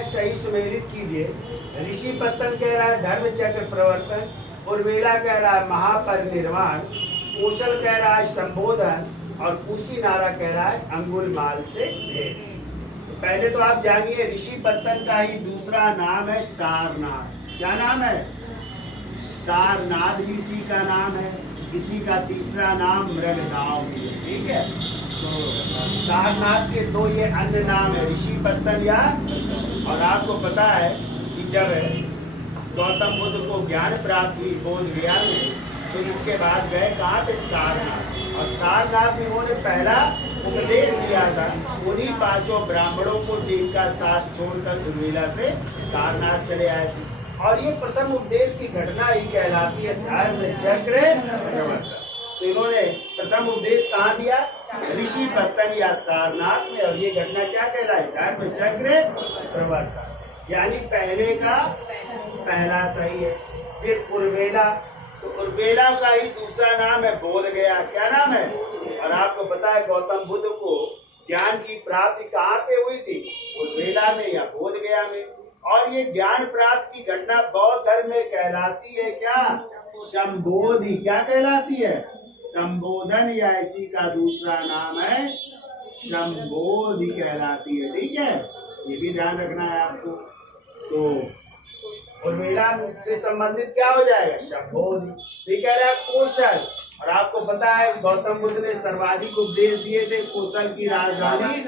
है सही सुमेलित कीजिए। ऋषि पत्तन कह रहा है धर्म चक्र प्रवर्तन, उर्मिला कह रहा है महापरिनिर्वाण, कौशल कह रहा है संबोधन और कुशी नारा कह रहा है अंगुल से भेद। तो पहले तो आप जानिए ऋषि पत्तन का ही दूसरा नाम है सारनाथ। क्या नाम है? सारनाथ भी इसी का नाम है। इसी का तीसरा नाम मृगदाव भी है। ठीक है, तो सारनाथ के दो ये अन्य नाम है, ऋषि पत्तन या। और आपको पता है कि जब गौतम बुद्ध को ज्ञान प्राप्त हुई बोध गया में, तो इसके बाद गए कहाँ पे? सारनाथ। और सारनाथ में उन्होंने पहला उपदेश दिया था उन्हीं 5 ब्राह्मणों को जिनका साथ छोड़कर उर्मिला से सारनाथ चले आए थे। और ये प्रथम उपदेश की घटना ही कहलाती है धर्म चक्र प्रवर्तन। तो इन्होंने प्रथम उपदेश कहाँ दिया? ऋषि पत्तन या सारनाथ में। और ये घटना क्या कहलाई? धर्म चक्र प्रवर्तन, यानी पहले का पहला सही है। फिर उर्मिला, तो उर्मिला का ही दूसरा नाम है बोध गया। क्या नाम है? और आपको पता है गौतम बुद्ध को ज्ञान की प्राप्ति कहाँ पे हुई थी? उर्मिला में या बोध गया में। और ये ज्ञान प्राप्त की घटना बौद्ध धर्म में कहलाती है क्या? संबोधि। क्या कहलाती है? संबोधन, या इसी का दूसरा नाम है संबोधि कहलाती है। ठीक है, ये भी ध्यान रखना है आपको। तो उर्मिला से संबंधित क्या हो जाएगा? संबोधि। ये कह रहा है कौशल। और आपको पता है गौतम बुद्ध ने सर्वाधिक उपदेश दिए थे कौशल की राजधानी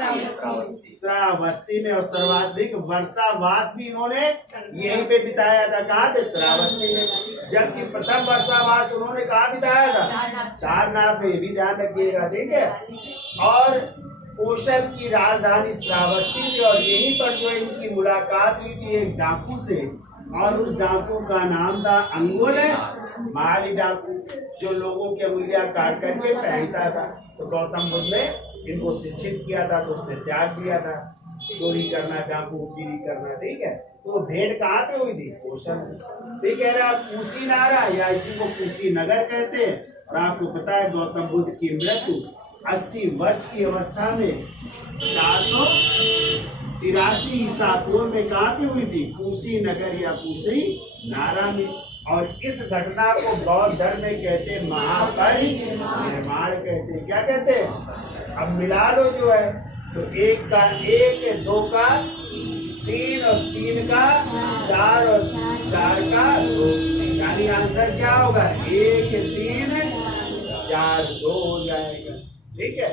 श्रावस्ती में, और सर्वाधिक वर्षावास भी इन्होंने यहीं पे बिताया था। कहाँ पे? श्रावस्ती में। जबकि प्रथम वर्षावास उन्होंने कहाँ बिताया था? सारनाथ में। भी ध्यान रखिएगा। ठीक है, और कौशल की राजधानी श्रावस्ती थी, और यहीं पर जो इनकी मुलाकात हुई थी एक डाकू से, और उस डाकू का नाम था अंगुल माली डाकू, जो लोगों की अंगुलियां काट करके पहनता था। तो गौतम बुद्ध ने इनको शिक्षित किया था, तो उसने त्याग दिया था चोरी करना, डाकूगिरी करना। ठीक है, तो भेंट कहाँ पे हुई थी? कौशल। तो कह रहा कुशी नारा, या इसी को कुशी नगर कहते हैं। और आपको पता है गौतम बुद्ध की मृत्यु 80 वर्ष की अवस्था में 483 ईसा पूर्व में कहाँ पे हुई थी? कुशी नगर या कुशी नारा में। और इस घटना को बौद्ध धर्म में कहते हैं महापरिनिर्वाण कहते हैं। क्या कहते हैं? अब मिला लो जो है, तो 1 का 1, 2 का 3 और 3 का 4 और 4 का 2, यानी आंसर क्या होगा? 1, 3, 4, 2 हो जाएगा। ठीक है।